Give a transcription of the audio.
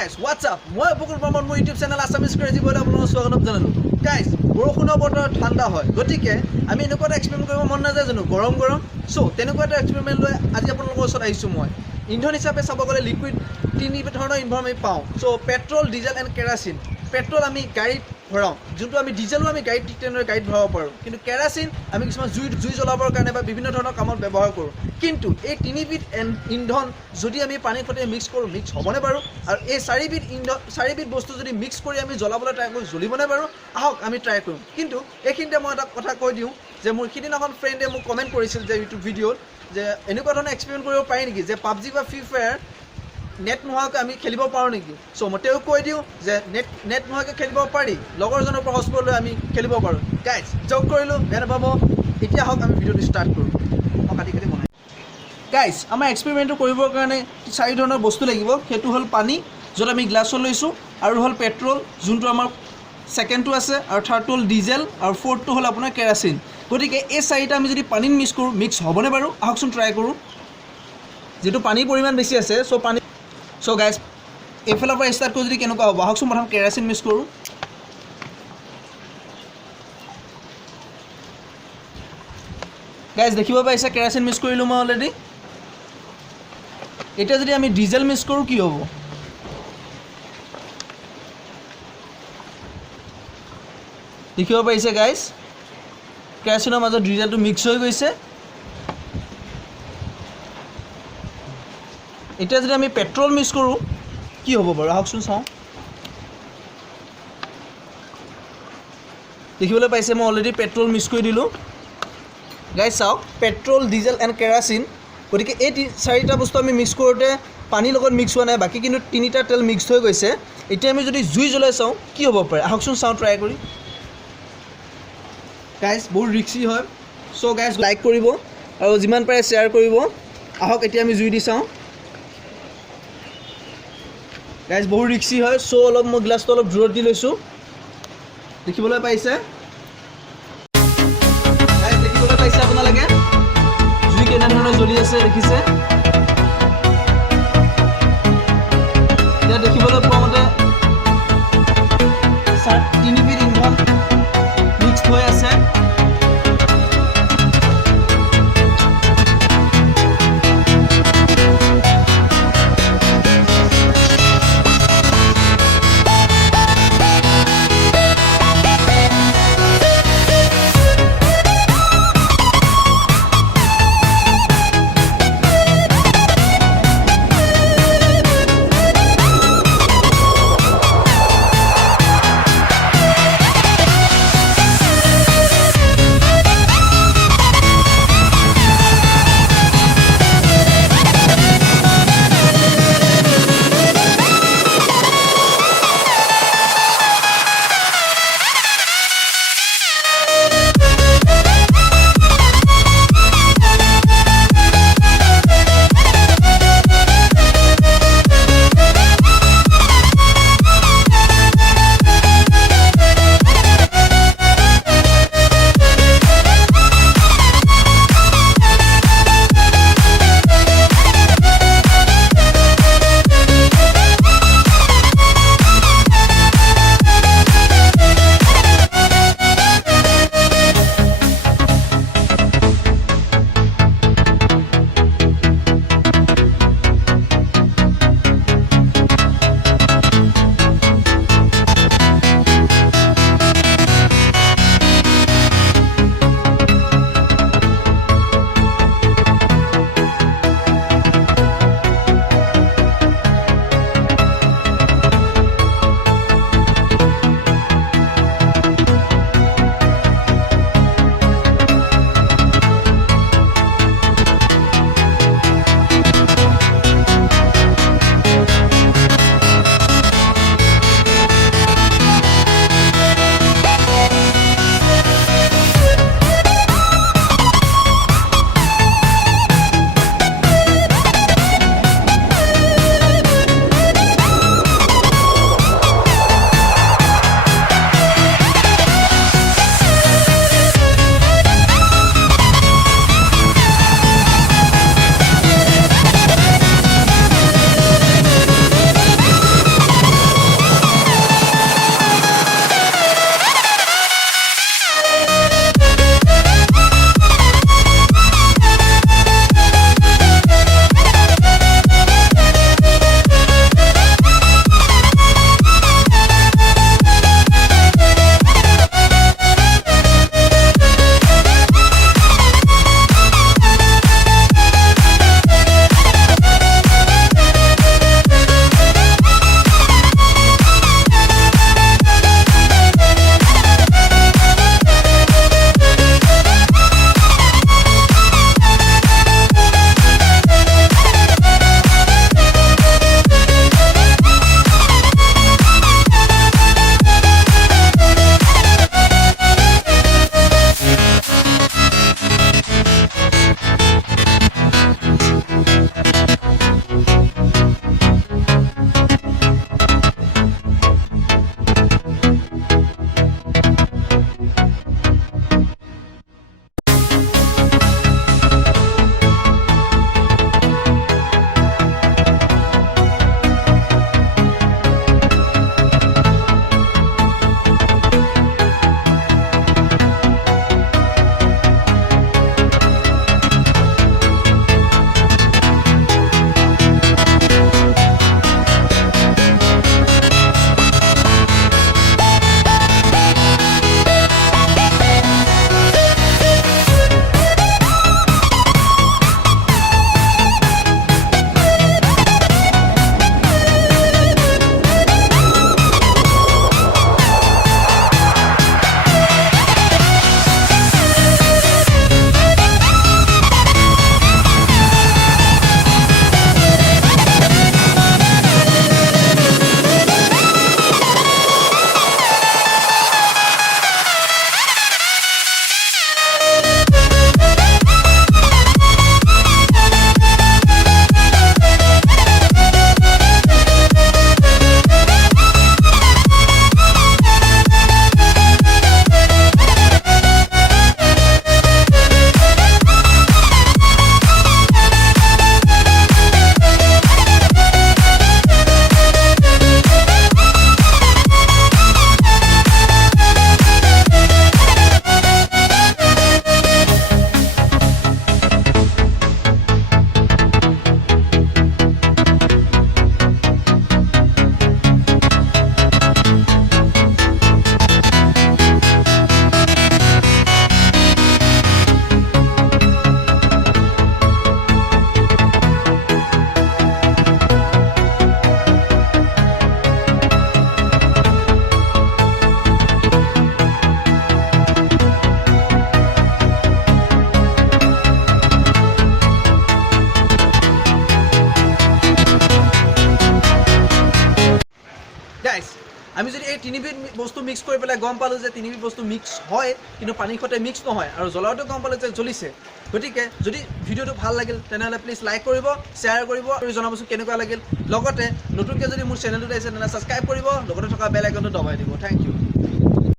guys, what's up? মই বকুল বৰ্মন মোৰ YouTube channel Assamese crazy বলে আপোনাক স্বাগতম জনালো। Guys, বৰষুণৰ বতৰ ঠাণ্ডা হয়। গতিকে আমি এনেকুৱা এটা এক্সপেৰিমেন্ট কৰিব মন নাযায় জানো গৰম সো তেনেকুৱা এটা এক্সপেৰিমেন্ট লৈ আজি আপোনালোকৰ ওচৰত আহিছো মই। ইন্ধন হিচাপে চাব গ'লে লিকুইড তিনি ধৰণৰ ইন্ধন আমি পাওঁ। So petrol, diesel and kerosene. Petrol আমি গাড়ীত ভৰাওঁ, যোনটো আমি ডিজেলো আমি গাড়ীত ঠিক তেনেদৰে গাড়ীত ভৰাব পাৰোঁ। কিন্তু কেৰাচিন আমি কিছুমান জুই জ্বলাবৰ কাৰণে বা বিভিন্ন ধৰণৰ কামত ব্যৱহাৰ কৰোঁ। কিন্তু এই তিনিবিধ ইন্ধন যদি আমি পানীৰ সৈতে মিক্স কৰোঁ, মিক্স হ'বনে বাৰু? আৰু এই চাৰিবিধ বস্তু যদি মিক্স কৰি আমি জ্বলাবলৈ ট্ৰাই কৰোঁ, জ্বলিবনে বাৰু? আহক আমি ট্ৰাই কৰিম। কিন্তু এইখিনিতে মই এটা কথা কৈ দিওঁ যে মোৰ সিদিনাখন ফ্ৰেণ্ডে মোক কমেণ্ট কৰিছিল যে ইউটিউব ভিডিঅ'ত যে এনেকুৱা ধৰণৰ এক্সপেৰিমেণ্ট কৰিব পাৰি নেকি যে পাবজি বা ফ্ৰী ফায়াৰ নেট নোহোৱাকৈ আমি খেলিব পাৰোঁ নেকি? চ' মই তেওঁক কৈ দিওঁ যে নেট নোহোৱাকৈ খেলিব পাৰি, লগৰজনৰ পৰা হটস্পট লৈ আমি খেলিব পাৰোঁ। গাইজ জক কৰিলোঁ, বেয়া নাপাব। এতিয়া হওক আমি ভিডিঅ'টো ষ্টাৰ্ট কৰোঁ। মই কাটি বনাই গাইজ আমাৰ এক্সপেৰিমেণ্টটো কৰিবৰ কাৰণে 4 ধৰণৰ বস্তু লাগিব। সেইটো হ'ল পানী, য'ত আমি গ্লাছত লৈছোঁ, আৰু হ'ল পেট্ৰল, যোনটো আমাৰ ছেকেণ্ডটো আছে, আৰু থাৰ্ডটো হ'ল ডিজেল, আৰু ফ'ৰ্থটো হ'ল আপোনাৰ কেৰাচিন। গতিকে এই 4টা আমি যদি পানীত মিক্স কৰোঁ, মিক্স হ'বনে বাৰু? আহকচোন ট্ৰাই কৰোঁ। যিটো পানীৰ পৰিমাণ বেছি আছে, চ' গাইজ এইফালৰ পৰা ষ্টাৰ্ট কৰোঁ যদি কেনেকুৱা হ'ব। আহকচোন প্ৰথম কেৰাচিন মিক্স কৰোঁ। গাইজ দেখিব পাইছে কেৰাচিন মিক্স কৰিলোঁ মই অলৰেডি। এতিয়া যদি আমি ডিজেল মিক্স কৰোঁ কি হ'ব? দেখিব পাৰিছে গাইজ কেৰাচিনৰ মাজত ডিজেলটো মিক্স হৈ গৈছে। এতিয়া যদি আমি পেট্ৰল মিক্স কৰোঁ কি হ'ব বাৰু? আহকচোন চাওঁ। দেখিবলৈ পাইছে মই অলৰেডি পেট্ৰল মিক্স কৰি দিলোঁ। গাইজ চাওক, পেট্ৰল, ডিজেল এণ্ড কেৰাচিন। গতিকে এই 4টা বস্তু আমি মিক্স কৰোঁতে পানীৰ লগত মিক্স হোৱা নাই, বাকী কিন্তু 3টা তেল মিক্স হৈ গৈছে। এতিয়া আমি যদি জুই জ্বলাই চাওঁ কি হ'ব পাৰে? আহকচোন চাওঁ ট্ৰাই কৰি। গাইজ বহুত ৰিক্সি হয়। চ' গাইজ লাইক কৰিব আৰু যিমান পাৰে শ্বেয়াৰ কৰিব। আহক এতিয়া আমি জুই দি চাওঁ। গাইজ বহুত ৰিক্সি হয়। চ' অলপ মই গ্লাছটো অলপ দূৰত দি লৈছোঁ। দেখিবলৈ পাইছে গাইজ, দেখিবলৈ পাইছে আপোনালোকে জুই কেনেধৰণে জ্বলি আছে দেখিছে। এতিয়া দেখিবলৈ পোৱা মতে 3বিধ ইন্ধন মিক্স হৈ আছে। গাইজ আমি যদি এই তিনিবিধ বস্তু মিক্স কৰি পেলাই গম পালোঁ যে তিনিবিধ বস্তু মিক্স হয় কিন্তু পানীৰ সৈতে মিক্স নহয় আৰু জ্বলাওঁতে গম পালোঁ যে জ্বলিছে গতিকে যদি ভিডিঅ'টো ভাল লাগিল তেনেহ'লে প্লিজ লাইক কৰিব শ্বেয়াৰ কৰিব আৰু জনাবচোন কেনেকুৱা লাগিল লগতে নতুনকৈ যদি মোৰ চেনেলটোত আহিছে তেনেহ'লে ছাবস্ক্ৰাইব কৰিব লগতে থকা বেল আইকনটো দবাই দিব থেংক ইউ